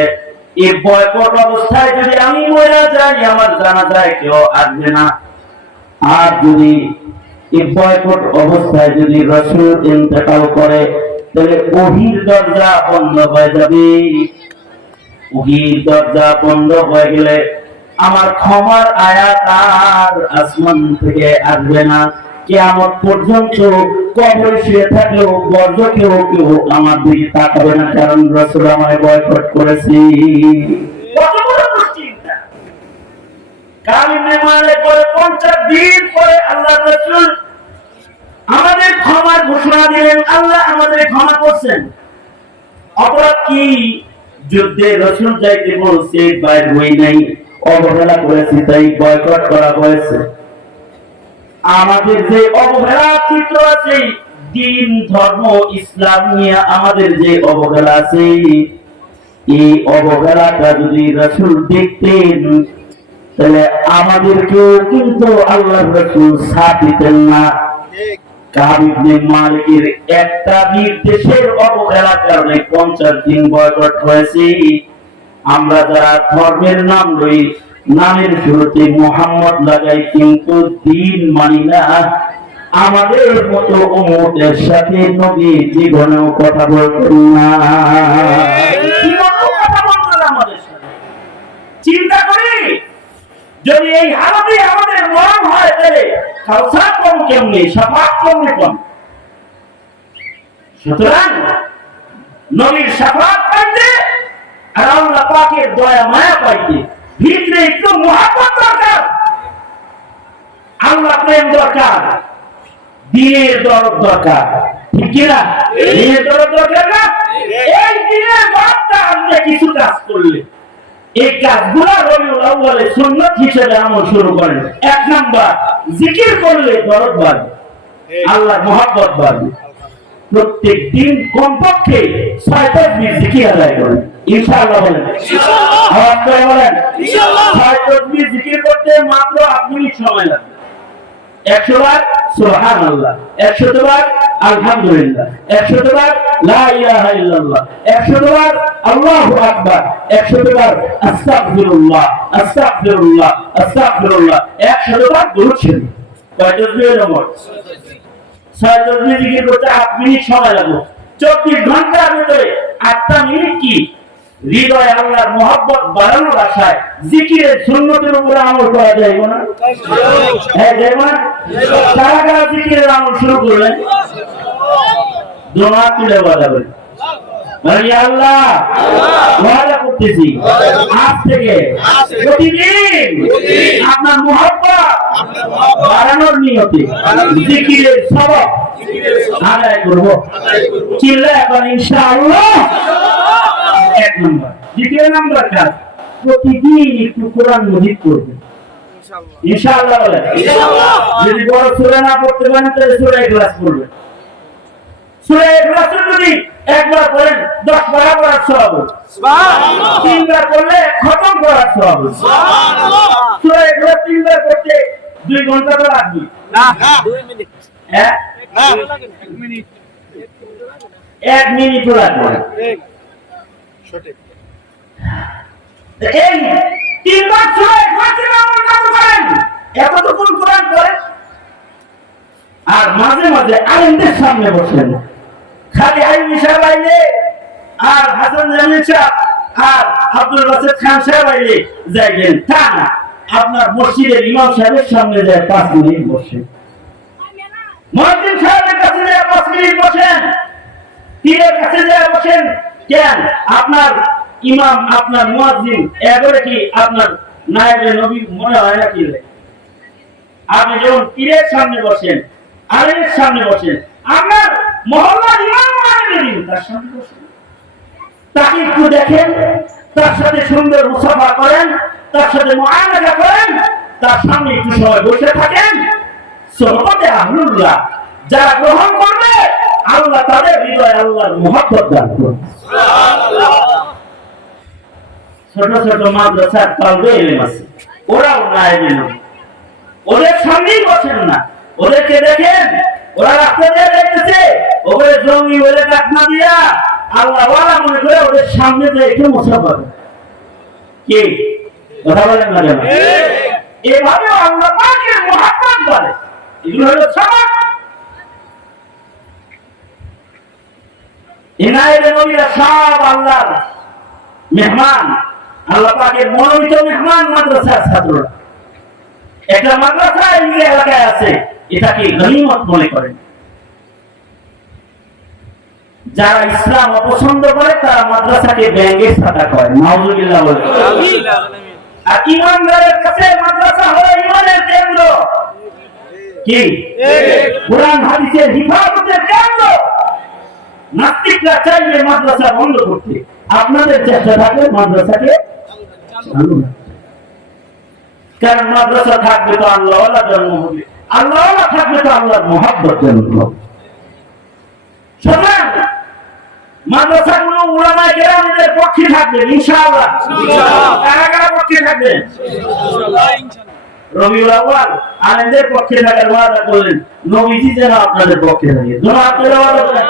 এই বয়কট অবস্থায় যদি আমি মরে যাই, আমার জানাজায় কেউ আসবে না। আর যদি এই বয়কট অবস্থায় যদি রাসূল ইন্তেকাল করে, তাহলে ওহীর দরজা বন্ধ হয়ে যাবে। ওহীর দরজা বন্ধ হয়ে গেলে আমার ক্ষমার আয়াত আর আসমান থেকে আসবে না। কিয়ামত পর্যন্ত কবরে শুয়ে থাকলেও বর্জ্য কেউ আমার দিকে তাকাবে না, কারণ রাসূল আমায় বয়কট করেছে। কত বড় দুশ্চিন্তা! কাব ইবনে মালিক বলে, 50 দিন পরে আল্লাহর রাসূল আমাদের ক্ষমার ঘোষণা দিলেন। আল্লাহ আমাদের ক্ষমা করছেন। অপরাধ কি? যুদ্ধে রাসূল যাইতে বলছে, বাইর হই নাই, অবহেলা করেছি, তাই বয়কট করা হয়েছে। আমাদের যে অবহেলা চিত্র আছে, দিন ধর্ম ইসলাম নিয়ে আমাদের যে অবহেলা আছে, এই অবহেলাটা যদি রাসূল দেখতেন তাহলে আমাদেরকেও কিন্তু আল্লাহর রাসূল সাথ দিতেন না। কাব ইবনে মালিকের একটা নির্দেশের অবহেলার কারণে 50 দিন বয়কট হয়েছে। আমরা যারা ধর্মের নাম লই, নামের শুরুতে মুহাম্মদ লাগাই, কিন্তু দিন মানি না, আমাদের মতো উম্মতের সাথে নবী জীবনেও কথা বলতেন না। চিন্তা করি, যদি এই হালতে আমাদের মরণ হয় তাহলে কাউসার কম কেমনি, শাফাত কেমনি কম। সুতরাং নবীর শাফাত পাইতে আর আল্লাহ পাকের দয়া মায়া পাইতে ভিতরে একটু মহব্বত দরকার, আল্লাহ প্রেম দরকার, দিনের দরদ দরকার, ঠিক কিনা? দিনের দরদ দরকার না? এই দিনের দরদটা আমরা কিছু কাজ করলে এই কাজগুলো রবিউল আউয়ালে সুন্নাত হিসেবে আমল শুরু করেন। এক নাম্বার, জিকির করলে দরদ বাড়বে, আল্লাহর মহব্বত বাড়বে। প্রত্যেক দিন কমপক্ষে 6 তাসবিহ জিকির আদায় করেন, ইনশাআল্লাহ বলেন, আওয়াজ করে বলেন, ইনশাআল্লাহ। 6 তাসবিহ জিকির করতে মাত্র 8 মিনিট সময় লাগবে। 100 বার সুবহানাল্লাহ, 100 বার আলহামদুলিল্লাহ, 100 বার লা ইলাহা ইল্লাল্লাহ, 100 বার আল্লাহু আকবার, 100 বার আস্তাগফিরুল্লাহ আস্তাগফিরুল্লাহ আস্তাগফিরুল্লাহ, 100 বার দরুদ শরীফ। কয় তাসবিহ নম্বর? 6 তাসবিহ জিকির করতে 8 মিনিট সময় লাগবে। 24 ঘন্টার ভিতরে 8টা মিনিট কি হৃদয়ে আল্লাহর মহব্বত বাড়ানোর আশায় জিকিরের সুন্নতের উপরে আমল করা যায় না? হ্যাঁ, যায় না? কারা কারা জিকিরের আমল শুরু করলেন? দোয়া তুলে বলা বলে, মানে আল্লাহ ওয়াদা করতেছি আজ থেকে প্রতিদিন আপনার মহব্বত বাড়ানোর নিয়তে জিকিরের সবক আদায় করব। চিল্লা এখন ইনশাআল্লাহ। এক নম্বর। দ্বিতীয় নম্বর কাজ, প্রতিদিন একটু কোরআন মজিদ পড়বেন, ইনশাআল্লাহ বলেন। যদি বড় সূরা না পড়তে পারেন তাহলে সূরা ইখলাস পড়বেন। সূরা ইখলাস যদি একবার পড়েন 10 বার পড়ার সওয়াব, সুবহানাল্লাহ। 3 বার পড়লে খতম করার সওয়াব, সুবহানাল্লাহ। সূরা ইখলাস 3 বার পড়তে 2 ঘন্টা তো লাগবে না, 2 মিনিট। হ্যাঁ, না 1 মিনিট, 1 মিনিট লাগবে। সঠিক। এই 3 বার সূরা ইখলাসের আমল করেন, এতটুকু কোরআন পড়েন আর মাঝে মাঝে আলেমদের সামনে বসেন। খালি আইনি সাহেব আইলে আর হাসান জামিল সাহেব আর আব্দুল বাসেদ খান সাহেব আইলে যাইবেন তা না, আপনার মসজিদের ইমাম সাহেবের সামনে যায় 5 মিনিট বসেন, মুয়াজ্জিন সাহেবের কাছে যায় 5 মিনিট বসেন, পীরের কাছে যায় বসেন। কেন? আপনার ইমাম আপনার মুয়াজ্জিন এবারে কি আপনার নায়েবে নবী মনে হয় না? কি আপনি যখন পীরের সামনে বসেন, আলেমের সামনে বসেন, আপনার মহল্লার ইমাম আলেমের তার সামনে বসেন, তাকে একটু দেখেন, তার সাথে সুন্দর মুসাফা করেন, তার সাথে মুআমালা করেন, তার সামনে একটু সময় বসে থাকেন। সুহবতে আহলুল্লাহ যারা গ্রহণ করবে আল্লাহ তাদের হৃদয়ে আল্লাহর মহব্বত দান করবে, সুবহানাল্লাহ। ছোট ছোট মাদ্রাসার তালবে ইলম আছে, ওরাও নায়েবে নবী, ওদের সামনেই বসেন না, ওদেরকে দেখেন, ওরা রাস্তা দিয়ে যাইতেছে, ওদের জমি বলে কাটনা দিয়া আল্লাহ ওয়ালা মনে করে ওদের সামনে দিয়ে একটু মুসাফা করে। কি কথা বলেন না কেন? এভাবে আল্লাহ পাকের মহব্বত বাড়ে। এগুলো হলো সবক। ইনায়েবে নবীরা সব আল্লাহর মেহমান, আল্লাহ পাকের মনোনীত মেহমান মাদ্রাসার ছাত্ররা। একটা মাদ্রাসা এই এলাকায় আছে, এটাকে গনিমত মনে করেন। যারা ইসলাম অপছন্দ করে তারা মাদ্রাসাকে ব্যাঙের ছাতা করে, নাউজুবিল্লাহ বলে। আর ইমানদারের কাছে মাদ্রাসা হলো ইমানের কেন্দ্র। কি? কোরআন হাদিসের হিফাজতের কেন্দ্র। নাস্তিকরা চাইলে মাদ্রাসা বন্ধ করতে, আপনাদের চেষ্টা থাকলে মাদ্রাসাকে চালু রাখতে। কারণ মাদ্রাসা থাকবে তো আল্লাহওয়ালা জন্ম হবে, আল্লাহওয়ালা থাকবে তো আল্লাহর মহব্বত জন্ম হবে। সুতরাং মাদ্রাসাগুলো উলামায়ে কেরামদের পক্ষে থাকবে ইনশাআল্লাহ। কারা কারা পক্ষে থাকবে? রবিউল আউয়াল আলেমদের পক্ষে থাকার ওয়াদা করলেন, নবীজি যেন আপনাদের পক্ষে থাকে। দোয়া আপনারা ওয়াদা করেন,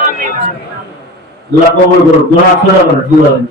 আল্লাহ কবুল করুন। দোয়া আপনারা করেন,